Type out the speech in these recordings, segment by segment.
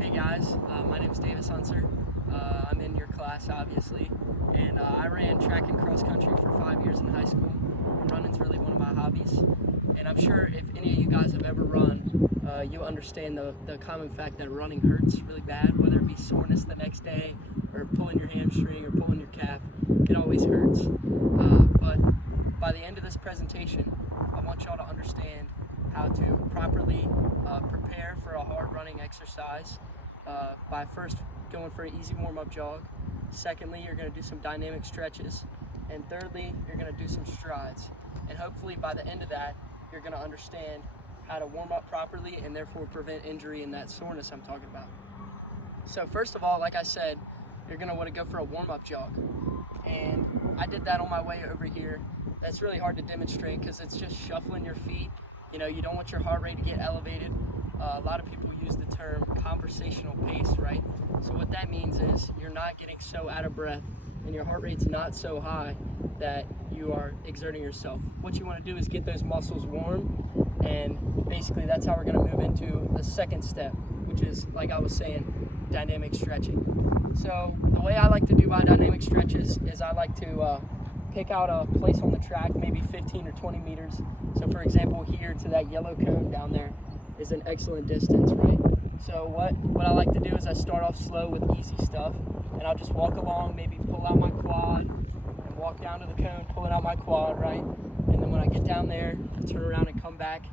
Hey guys, my name is Davis Unser. I'm in your class, obviously, and I ran track and cross country for 5 years in high school. Running's really one of my hobbies, and I'm sure if any of you guys have ever run, you understand the common fact that running hurts really bad, whether it be soreness the next day, or pulling your hamstring, or pulling your calf. It always hurts. But by the end of this presentation, I want y'all to understand how to properly prepare for a hard running exercise by first going for an easy warm-up jog. Secondly, you're going to do some dynamic stretches. And thirdly, you're going to do some strides. And hopefully by the end of that, you're going to understand how to warm up properly and therefore prevent injury and that soreness I'm talking about. So first of all, like I said, you're going to want to go for a warm-up jog. And I did that on my way over here. That's really hard to demonstrate because it's just shuffling your feet. You know, you don't want your heart rate to get elevated. A lot of people use the term conversational pace, right? So what that means is you're not getting so out of breath and your heart rate's not so high that you are exerting yourself. What you want to do is get those muscles warm, and basically that's how we're going to move into the second step, which is, like I was saying, dynamic stretching. So the way I like to do my dynamic stretches is I like to pick out a place on the track, maybe 15 or 20 meters. So for example, here to that yellow cone down there is an excellent distance, right? So what I like to do is I start off slow with easy stuff, and I'll just walk along, maybe pull out my quad, and walk down to the cone, pulling out my quad, right? And then when I get down there, I turn around and come back,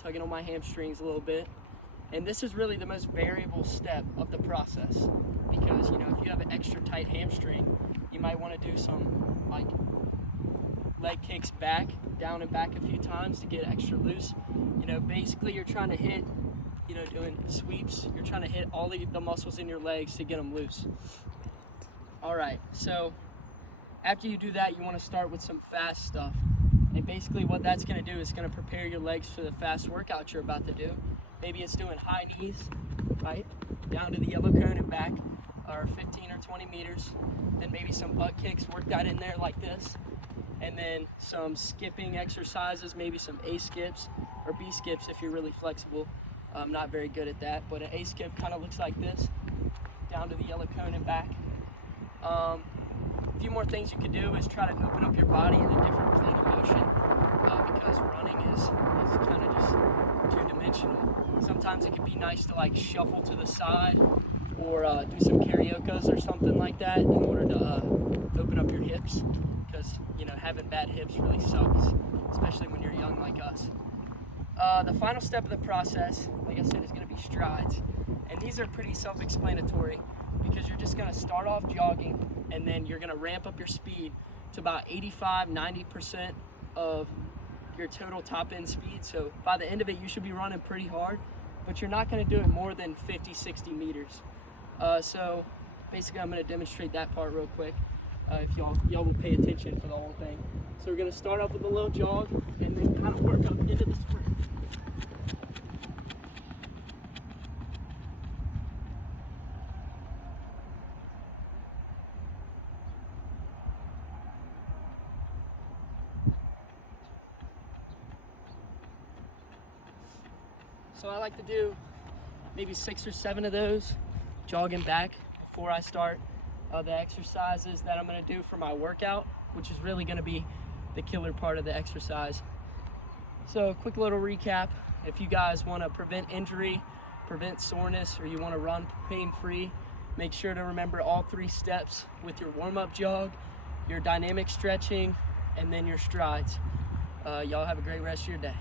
tugging on my hamstrings a little bit. And this is really the most variable step of the process, because you know, if you have an extra tight hamstring, you might want to do some like leg kicks back, down and back a few times to get extra loose. You know, basically you're trying to hit, you know, doing sweeps, you're trying to hit all the muscles in your legs to get them loose. All right, so after you do that, you want to start with some fast stuff. And basically what that's going to do is going to prepare your legs for the fast workout you're about to do. Maybe it's doing high knees, right, down to the yellow cone and back, or 15 or 20 meters. Then maybe some butt kicks, work that in there like this. And then some skipping exercises, maybe some A skips or B skips if you're really flexible. I'm not very good at that, but an A skip kind of looks like this, down to the yellow cone and back. A few more things you could do is try to open up your body in a different plane of motion, because running is kind of just two-dimensional. Sometimes it can be nice to like shuffle to the side or do some karaoke's or something like that in order to open up your hips, because you know, having bad hips really sucks, especially when you're young like us. The final step of the process, like I said, is going to be strides, and these are pretty self-explanatory because you're just going to start off jogging and then you're going to ramp up your speed to about 85-90% of your total top end speed. So by the end of it, you should be running pretty hard, but you're not going to do it more than 50-60 meters. So basically I'm going to demonstrate that part real quick, if y'all will pay attention for the whole thing. So we're going to start off with a little jog and then kind of work up into the sprint. So I like to do maybe 6 or 7 of those, jogging back before I start the exercises that I'm going to do for my workout, which is really going to be the killer part of the exercise. So quick little recap: if you guys want to prevent injury, prevent soreness, or you want to run pain-free, make sure to remember all 3 steps with your warm-up jog, your dynamic stretching, and then your strides. Y'all have a great rest of your day.